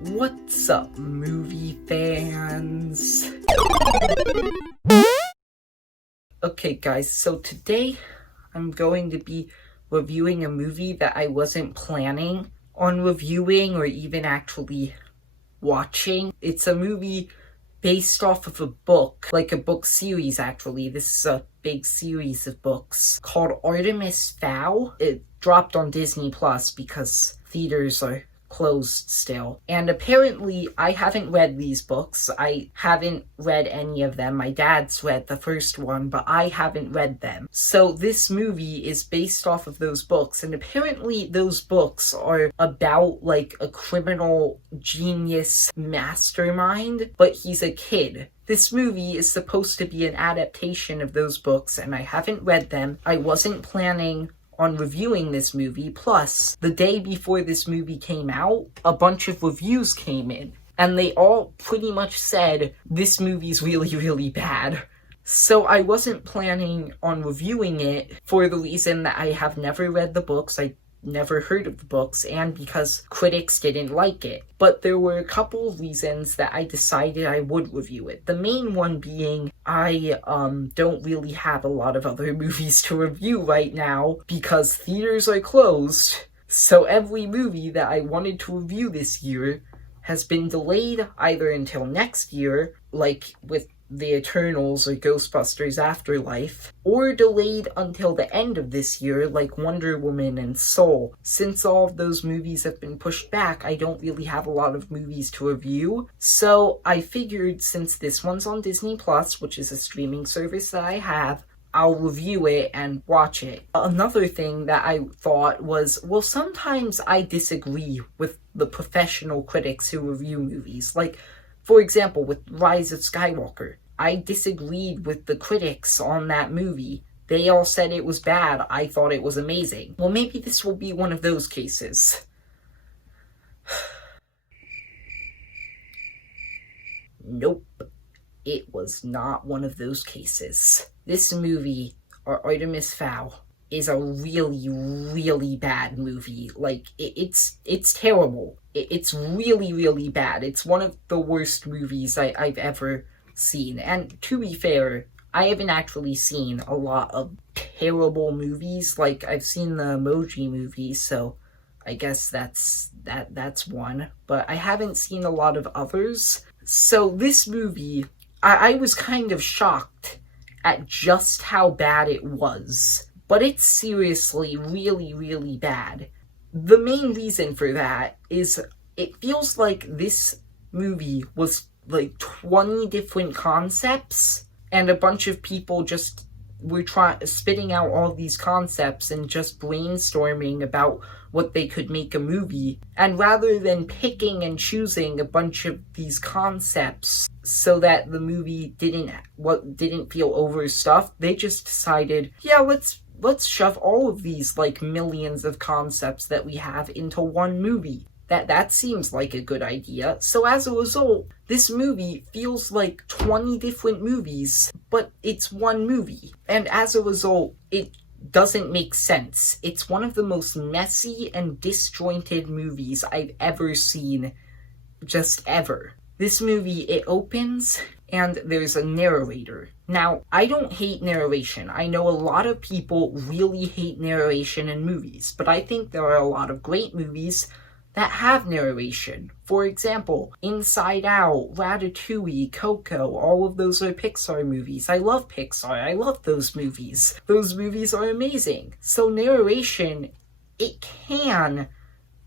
What's up, movie fans? Okay guys, so today I'm going to be reviewing a movie that I wasn't planning on reviewing or even actually watching. It's a movie based off of a book, like a book series actually. This is a big series of books called Artemis Fowl. It dropped on Disney Plus because theaters are closed still. And apparently I haven't read these books. I haven't read any of them. My dad's read the first one, but I haven't read them. So this movie is based off of those books, and apparently those books are about like a criminal genius mastermind, but he's a kid. This movie is supposed to be an adaptation of those books, and I haven't read them. I wasn't planning on reviewing this movie. Plus, the day before this movie came out, a bunch of reviews came in, and they all pretty much said this movie's really bad. So I wasn't planning on reviewing it for the reason that I have never read the books, I never heard of the books, and because critics didn't like it. But there were a couple of reasons that I decided I would review it. The main one being I don't really have a lot of other movies to review right now because theaters are closed. So every movie that I wanted to review this year has been delayed either until next year, like with The Eternals or Ghostbusters Afterlife, or delayed until the end of this year, like Wonder Woman and Soul. Since all of those movies have been pushed back, I don't really have a lot of movies to review. So I figured since this one's on Disney Plus, which is a streaming service that I have, I'll review it and watch it. Another thing that I thought was, well, sometimes I disagree with the professional critics who review movies. Like, for example, with Rise of Skywalker, I disagreed with the critics on that movie. They all said it was bad. I thought it was amazing. Well, maybe this will be one of those cases. Nope. It was not one of those cases. This movie, or Artemis Fowl, is a really bad movie. Like, it's terrible. It's really bad. It's one of the worst movies I've ever seen. And to be fair, I haven't actually seen a lot of terrible movies. Like, I've seen the Emoji Movie, so I guess that's one. But I haven't seen a lot of others. So this movie, I was kind of shocked at just how bad it was. But it's seriously really bad. The main reason for that is it feels like this movie was like 20 different concepts, and a bunch of people just were spitting out all these concepts and just brainstorming about what they could make a movie. And rather than picking and choosing a bunch of these concepts so that the movie didn't feel overstuffed, they just decided, yeah, let's shove all of these like millions of concepts that we have into one movie. That seems like a good idea. So as a result, this movie feels like 20 different movies, but it's one movie. And as a result, it doesn't make sense. It's one of the most messy and disjointed movies I've ever seen, just ever. This movie, it opens and there's a narrator. Now, I don't hate narration. I know a lot of people really hate narration in movies, but I think there are a lot of great movies that have narration. For example, Inside Out, Ratatouille, Coco, all of those are Pixar movies. I love Pixar. I love those movies. Those movies are amazing. So narration, it can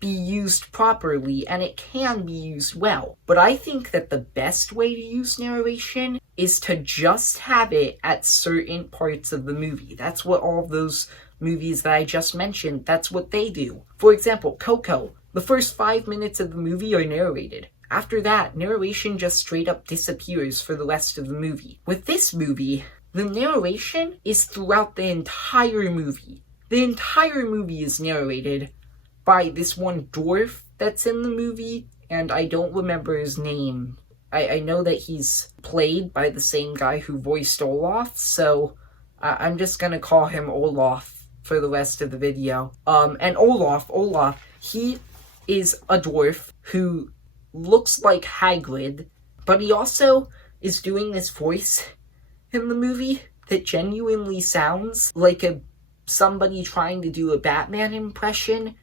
be used properly, and it can be used well. But I think that the best way to use narration is to just have it at certain parts of the movie. That's what all of those movies that I just mentioned, that's what they do. For example, Coco, the first 5 minutes of the movie are narrated. After that, narration just straight up disappears for the rest of the movie. With this movie, the narration is throughout the entire movie. The entire movie is narrated by this one dwarf that's in the movie, and I don't remember his name. I know that he's played by the same guy who voiced Olaf, so I'm just gonna call him Olaf for the rest of the video. And Olaf, he is a dwarf who looks like Hagrid, but he also is doing this voice in the movie that genuinely sounds like somebody trying to do a Batman impression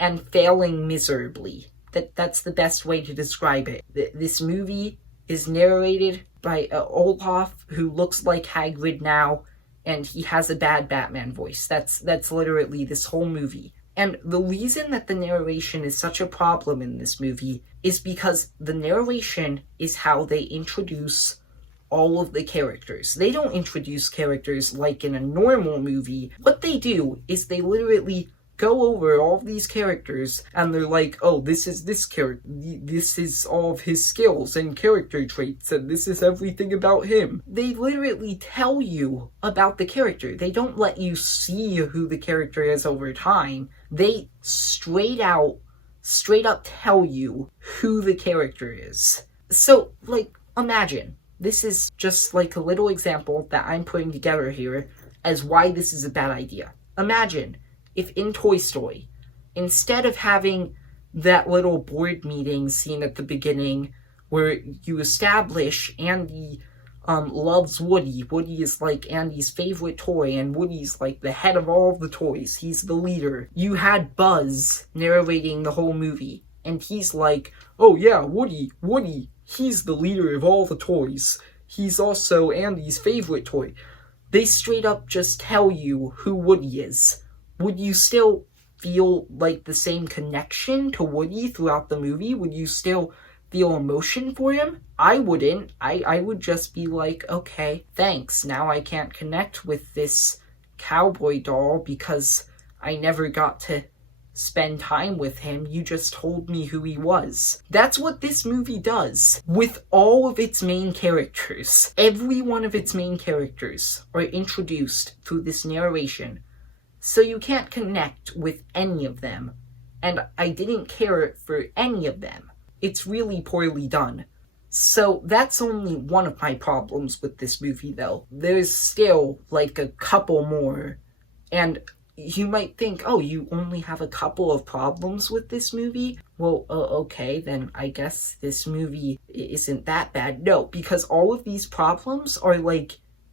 and failing miserably. That's the best way to describe it. This movie is narrated by Olaf, who looks like Hagrid now, and he has a bad Batman voice. That's literally this whole movie. And the reason that the narration is such a problem in this movie is because the narration is how they introduce all of the characters. They don't introduce characters like in a normal movie. What they do is they literally go over all of these characters, and they're like, oh, this is this character, this is all of his skills and character traits, and this is everything about him. They literally tell you about the character. They don't let you see who the character is over time. They straight up tell you who the character is. So, imagine, this is just a little example that I'm putting together here as why this is a bad idea. Imagine if in Toy Story, instead of having that little board meeting scene at the beginning where you establish Andy loves Woody. Woody is Andy's favorite toy, and Woody's the head of all of the toys. He's the leader. You had Buzz narrating the whole movie, and he's like, oh yeah, Woody, he's the leader of all the toys. He's also Andy's favorite toy. They straight up just tell you who Woody is. Would you still feel the same connection to Woody throughout the movie? Would you still feel emotion for him? I wouldn't. I would just be like, okay, thanks. Now I can't connect with this cowboy doll because I never got to spend time with him. You just told me who he was. That's what this movie does with all of its main characters. Every one of its main characters are introduced through this narration. So you can't connect with any of them, and I didn't care for any of them. It's really poorly done. So that's only one of my problems with this movie, though. There's still a couple more, and you might think, oh, you only have a couple of problems with this movie? Well, okay, then I guess this movie isn't that bad. No, because all of these problems are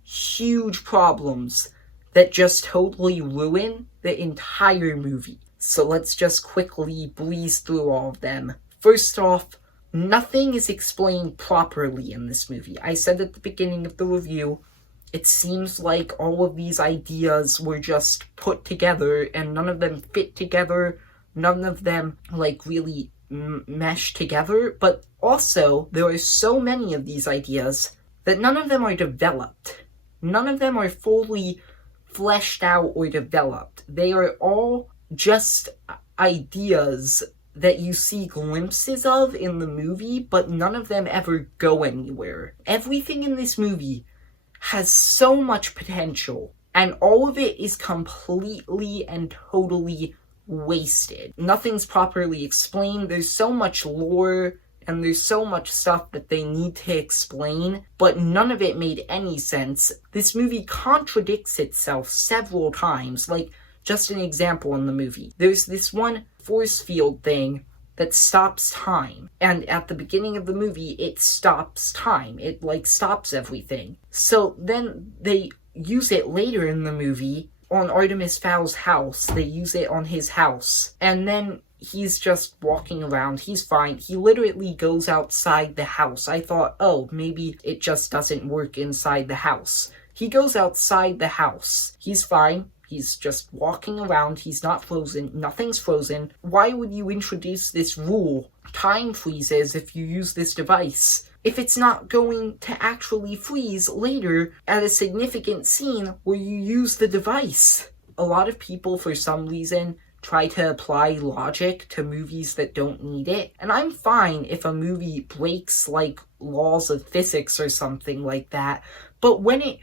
huge problems that just totally ruin the entire movie. So let's just quickly breeze through all of them. First off, nothing is explained properly in this movie. I said at the beginning of the review, it seems like all of these ideas were just put together and none of them fit together. None of them really mesh together. But also, there are so many of these ideas that none of them are developed. None of them are fully fleshed out or developed. They are all just ideas that you see glimpses of in the movie, but none of them ever go anywhere. Everything in this movie has so much potential, and all of it is completely and totally wasted. Nothing's properly explained. There's so much lore and there's so much stuff that they need to explain, but none of it made any sense. This movie contradicts itself several times. Just an example in the movie. There's this one force field thing that stops time, and at the beginning of the movie, it stops time. It, stops everything. So then they use it later in the movie on Artemis Fowl's house. They use it on his house, and then he's just walking around. He's fine. He literally goes outside the house. I thought, oh, maybe it just doesn't work inside the house. He goes outside the house. He's fine. He's just walking around. He's not frozen. Nothing's frozen. Why would you introduce this rule, time freezes, if you use this device? If it's not going to actually freeze later at a significant scene where you use the device. A lot of people, for some reason, try to apply logic to movies that don't need it. And I'm fine if a movie breaks, laws of physics or something like that. But when it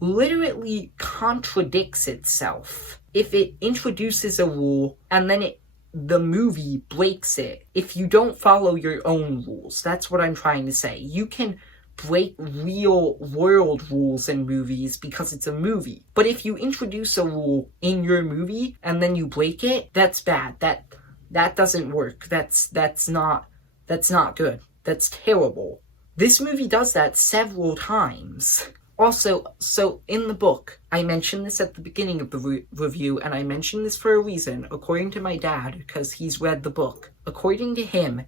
literally contradicts itself, if it introduces a rule and then the movie breaks it, if you don't follow your own rules, that's what I'm trying to say. You can break real world rules in movies because it's a movie. But if you introduce a rule in your movie and then you break it, that's bad. That doesn't work. That's not That's not good. That's terrible. This movie does that several times. Also, so in the book, I mentioned this at the beginning of the review, and I mentioned this for a reason, according to my dad, because he's read the book. According to him,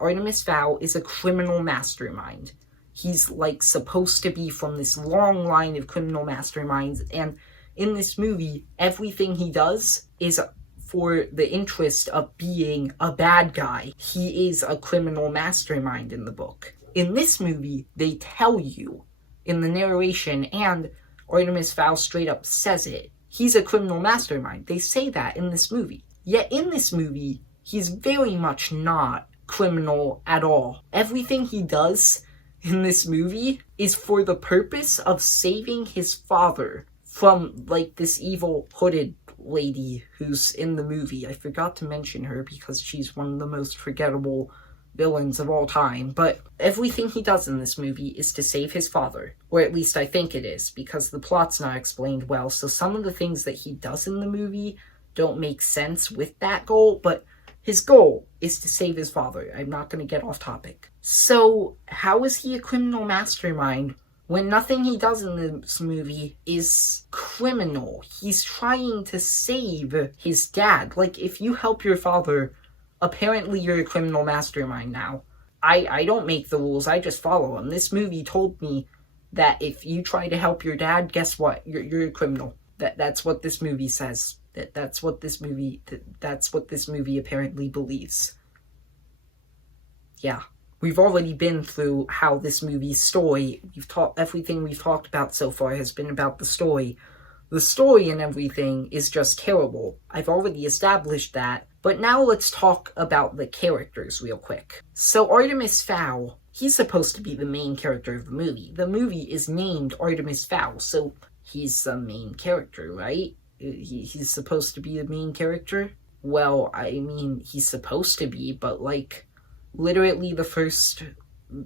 Artemis Fowl is a criminal mastermind. He's, like, supposed to be from this long line of criminal masterminds, and in this movie, everything he does is for the interest of being a bad guy. He is a criminal mastermind in the book. In this movie, they tell you, in the narration, and Artemis Fowl straight up says it, he's a criminal mastermind. They say that in this movie. Yet in this movie, he's very much not criminal at all. Everything he does in this movie is for the purpose of saving his father from, like, this evil hooded lady who's in the movie. I forgot to mention her because she's one of the most forgettable villains of all time, but everything he does in this movie is to save his father, or at least I think it is, because the plot's not explained well, so some of the things that he does in the movie don't make sense with that goal, but his goal is to save his father. I'm not going to get off topic. So, how is he a criminal mastermind when nothing he does in this movie is criminal? He's trying to save his dad. Like, if you help your father, apparently you're a criminal mastermind now. I don't make the rules, I just follow them. This movie told me that if you try to help your dad, guess what? You're a criminal. That's what this movie says. That's what this movie apparently believes. Yeah. We've already been through how this movie's story, everything we've talked about so far has been about the story. The story and everything is just terrible. I've already established that. But now let's talk about the characters real quick. So Artemis Fowl, he's supposed to be the main character of the movie. The movie is named Artemis Fowl, so he's the main character, right? He's supposed to be the main character? Well, I mean, he's supposed to be, but, like, literally the first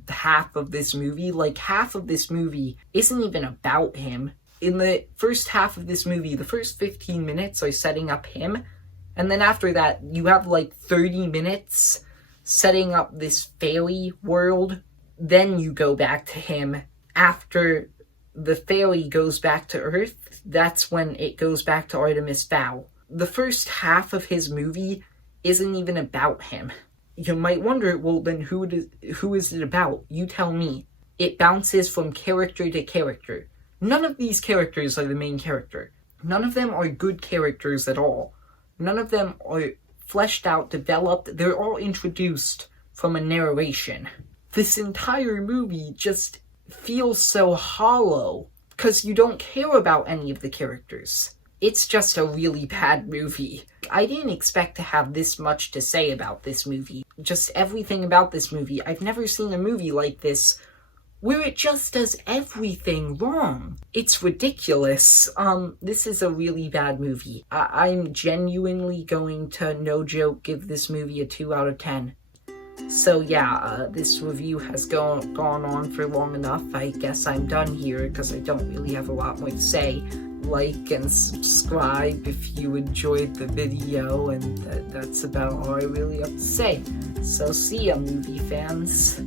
half of this movie, like, half of this movie isn't even about him. In the first half of this movie, the first 15 minutes are setting up him, and then after that, you have, like, 30 minutes setting up this fairy world. Then you go back to him. After the fairy goes back to Earth, that's when it goes back to Artemis Fowl. The first half of his movie isn't even about him. You might wonder, well, then who is it about? You tell me. It bounces from character to character. None of these characters are the main character. None of them are good characters at all. None of them are fleshed out, developed. They're all introduced from a narration. This entire movie just feels so hollow because you don't care about any of the characters. It's just a really bad movie. I didn't expect to have this much to say about this movie. Just everything about this movie. I've never seen a movie like this where it just does everything wrong. It's ridiculous. This is a really bad movie. I'm genuinely going to, no joke, give this movie a 2 out of 10. So yeah, this review has gone on for long enough. I guess I'm done here because I don't really have a lot more to say. Like and subscribe if you enjoyed the video, and that's about all I really have to say. So see ya, movie fans.